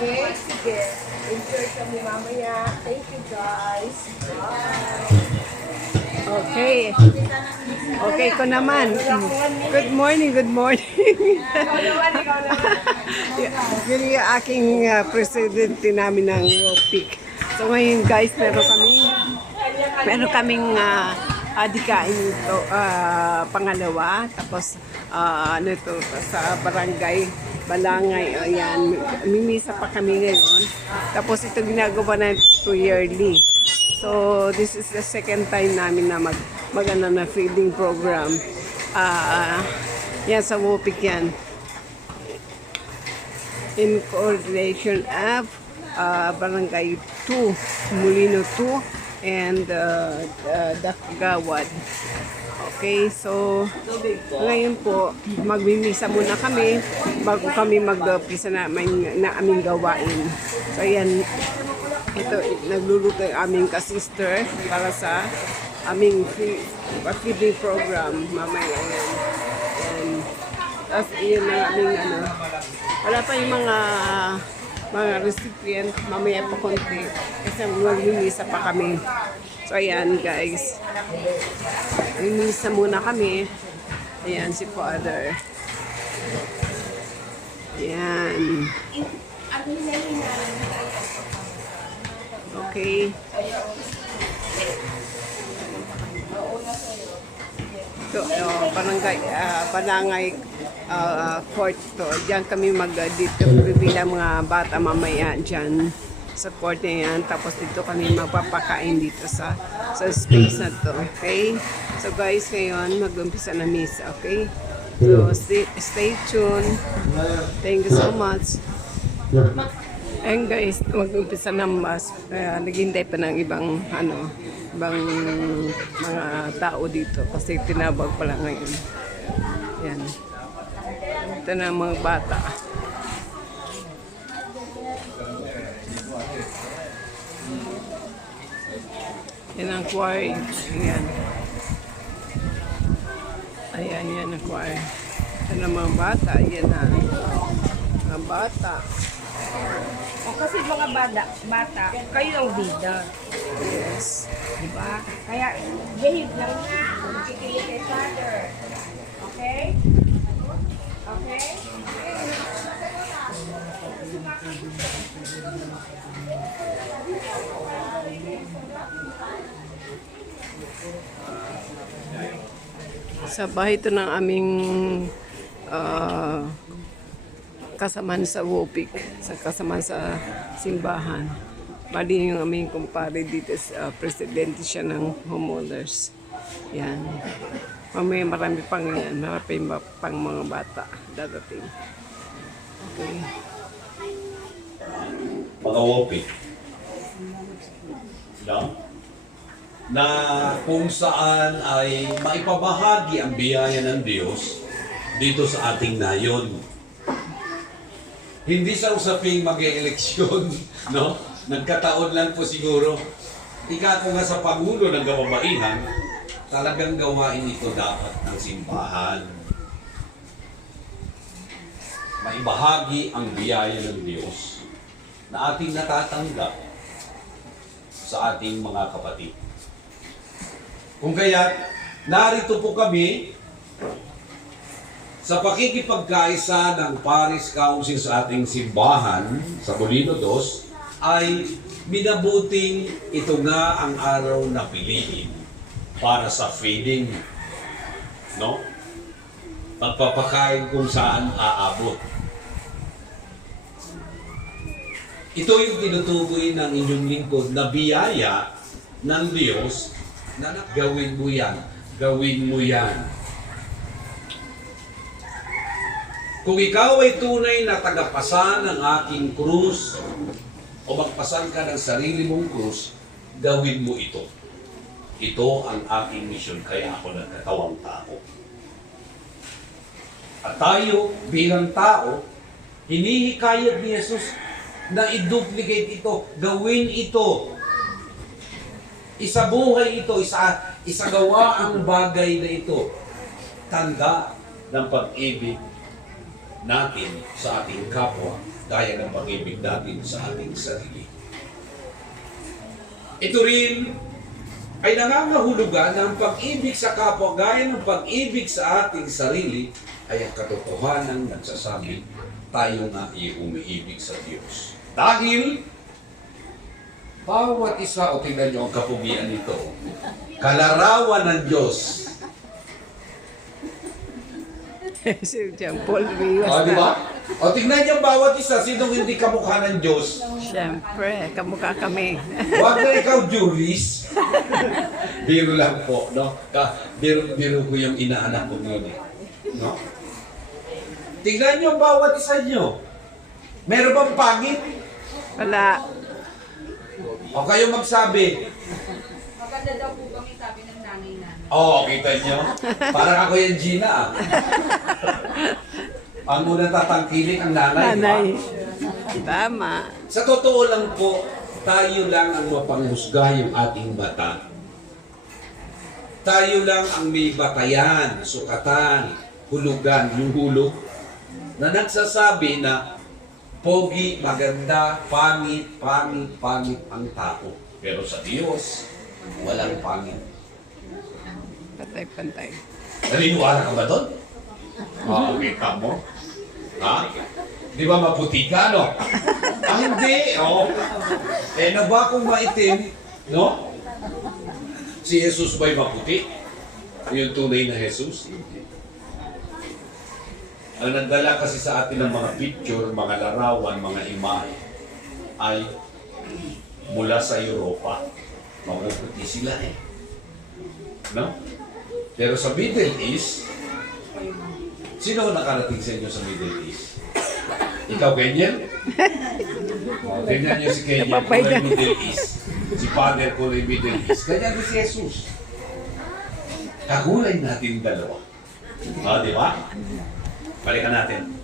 Okay, sige. Enjoy kami mamaya. Thank you guys. Bye. Okay. Okay ko naman. Good morning, good morning. Yun yung aking presidente namin ng WOPIC. So ngayon guys, meron kaming adikain ito, pangalawa. Tapos ano ito, sa barangay Balangay. Ayan, mimisa pa kami ngayon. Tapos ito ginagawa na ito yearly. So, this is the second time namin na mag-ano na feeding program. Yan, sa WOPIC yan. In coordination of Barangay 2, Molino 2, and Dakgawad. Okay, so ngayon po, magmimisa muna kami bago kami mag-umpisa na aming gawain. So, yan. Ito, nagluluto yung aming ka-sister para sa aming feeding program mamaya yan. And, tapos yun ang aming ano. Wala pa yung mga recipient, mamaya pa konti. Kasi maglilisa pa kami. So ayan guys. Lilisa muna kami. Ayan si Father. Ayan. Okay. Ito, Balangay court to. Diyan kami dito bibilang mga bata mamaya dyan sa court na yan. Tapos dito kami magpapakain dito sa space na to. Okay? So guys, ngayon mag-umpisa na misa. Okay? So stay tuned. Thank you so much. Ayun guys, mag-umpisa ng mass. Naghintay pa ng ibang mga tao dito kasi tinabag pa lang ngayon. Yan. Ito na mga bata. Yan ang choir. Yan. Ayan, yan ang choir. Ito na mga bata. Yan na. Mga bata. O kasi mga bata, kayo ang bida. Yes. Diba? Kaya, behave lang na. Magkikilig kay Father. Okay? Okay? Sa bahay ito ng aming kasamaan sa WOPIC, kasamaan sa simbahan. Bali yung aming kumpare dito, presidente siya ng homeowners. Yan. Mamaya marami pang yan, marami pang mga bata dadating. Okay. Mga WOPIC na kung saan ay maipabahagi ang biyaya ng Diyos dito sa ating nayon. Hindi sa usaping mag-eleksyon, no? Nagkataon lang po siguro. Ika ko nga sa Pangulo ng Kababaihan, talagang gawain ito dapat ng simbahan. Maibahagi ang biyaya ng Diyos na ating natatanggap sa ating mga kapatid. Kung kaya't narito po kami sa pakikipagkaisa ng Parish Council sa ating simbahan sa Molino 2 ay minabuting ito nga ang araw na piliin para sa feeding, no? Pagpapakain kung saan aabot. Ito yung tinutukoy ng inyong lingkod na biyaya ng Diyos na gawin mo yan, gawin mo yan. Kung ikaw ay tunay na tagapasan ng aking krus o magpasan ka ng sarili mong krus, gawin mo ito. Ito ang aking misyon, kaya ako nagkatawang tao. At tayo bilang tao, hinihikayat ni Jesus na i-duplicate ito, gawin ito. Isabuhay ito, isagawa ang bagay na ito. Tanda ng pag-ibig natin sa ating kapwa gaya ng pag-ibig natin sa ating sarili. Ito rin ay nangangahulugan ng pag-ibig sa kapwa gaya ng pag-ibig sa ating sarili ay ang katotohanan nagsasabi tayo nga ay umiibig sa Diyos. Dahil bawat isa, o tingnan nyo ang kapugian nito, kalarawan ng Diyos. Si John Paul Rivas O, di na. ba? O, tingnan nyo bawat isa, sinong hindi kamukha ng Diyos? Siyempre, kamukha kami. Huwag na ikaw, Juris. Biro lang po, no? Biro ko yung inaanak ko ngayon, no? Tingnan nyo bawat isa nyo. Meron bang pangit? Wala. O kayo magsabi. Maganda daw po kami, sabi ng nanay namin. Oo, kita nyo? Parang ako yung Gina, ah. Ang unang tatangkilik ang nanay, Nanay. di ba? Tama. Sa totoo lang po, tayo lang ang mapanghusga yung ating mata. Tayo lang ang may batayan, sukatan, hulugan, yung hulog, na nagsasabi na pogi, maganda, pangit, pangit, pangit ang tao. Pero sa Diyos, walang pangit. Pantay-pantay. Naniniwala ka ba doon? Oo, kita mo. Ha? Di ba maputi ka, no? Ah, hindi. Oh. Eh, na ba kung maitim, no? Si Jesus ba'y maputi? Yung tunay na Jesus? Hindi. Ang nagdala kasi sa atin ng mga picture, mga larawan, mga imahe, ay mula sa Europa. Mapuputi sila eh. No? Pero sa Middle East, sino nakarating sa inyo sa Middle East? Ikaw, Kenyan? O, tingnan niyo si Kenyan, kulay Middle East. Si Father kulay Middle East. Ganyan din si Jesus. Kakulay natin dalawa. O, di ba? Balikan natin.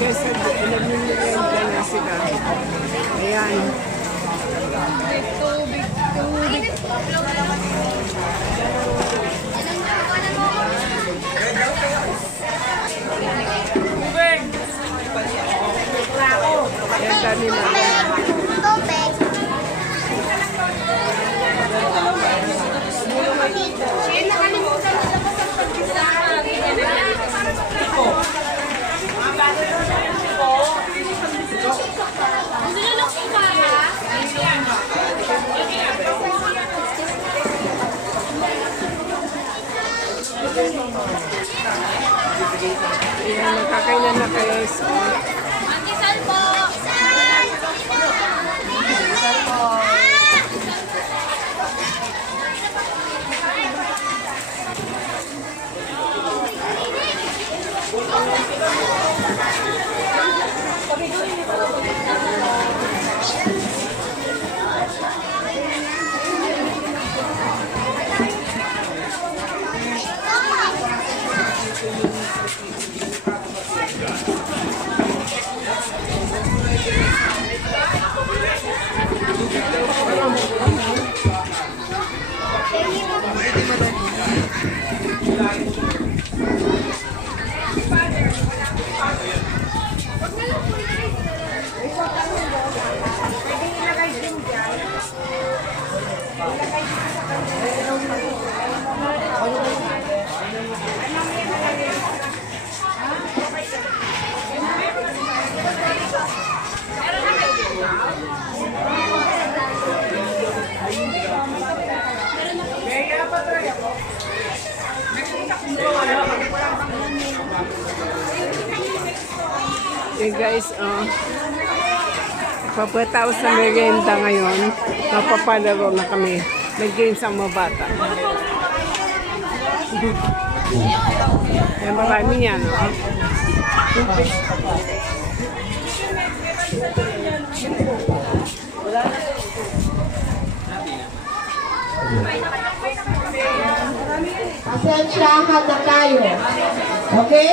Guys, nag-iingan na sila. Ayan. Ayan, dami na. Ayan, nakakainan na kayo. Antisal po! Okay guys, papatapos na merienda ngayon, mapapalaro na kami. Nag-games ang mga bata. Yan, marami yan. Pasensyahan na tayo. Okay?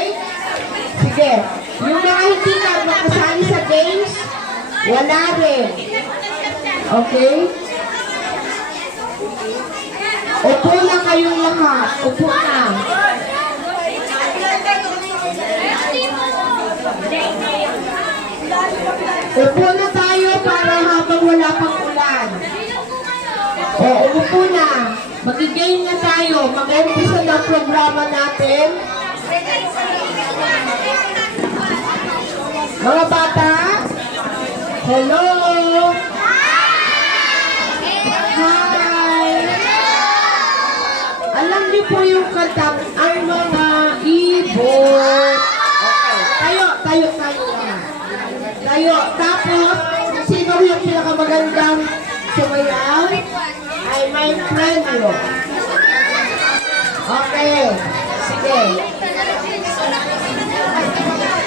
Sige. Yung mga hindi na makasali sa games, wala rin. Okay? Upo na kayong lahat. Upo na. Upo na tayo para habang wala pang ulan. O, umupo na. Mag-game na tayo. Mag-umpisa na ang programa natin. Mga bata? Hello! Hi! Alam niyo po yung kantang ang mga ibon. Okay. Tayo naman. Tayo. Tapos, sino yung pinakamagandang sumayaw? Ay, my friend mo. Okay. Sige.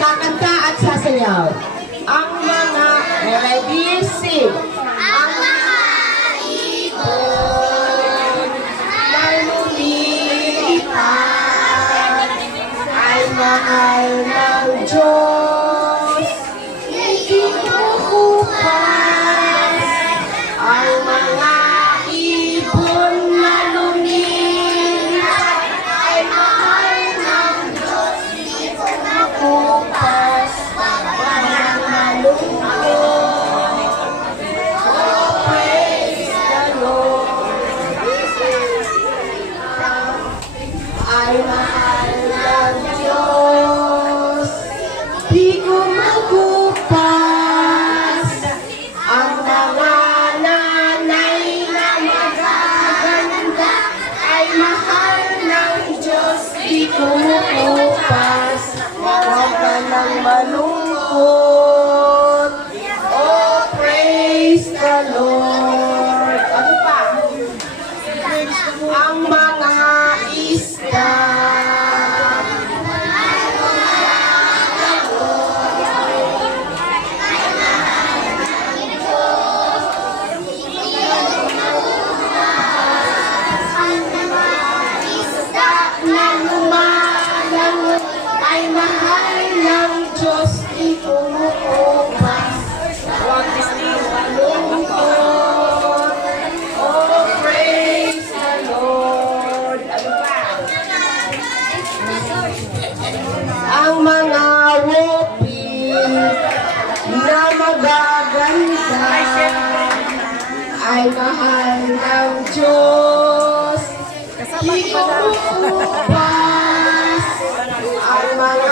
Kakanta at sasayaw. Ang mga ready, sing. Ang mga ibon na lumilipad ay mahal ng Diyos. Inuupas ang mga ibon na lumilipad ay mahal ng Diyos. Inuupas walang malungkot. Oh, praise the Lord. Ay mahal ng Diyos. Di kumukupas ang mga nanay na magaganda ay mahal ng Diyos. Di kumukupas, huwag ka nang malungkot. Oh, praise the Lord. Ano pa? Ang mga isda. Na lumalangot ay mahal ng Diyos. Di kumukupas, huwag kang malungkot. Oh, praise the Lord. Ano pa? Ang mga wopi na magaganda ay mahal ng Diyos. Di kumukupas ang mga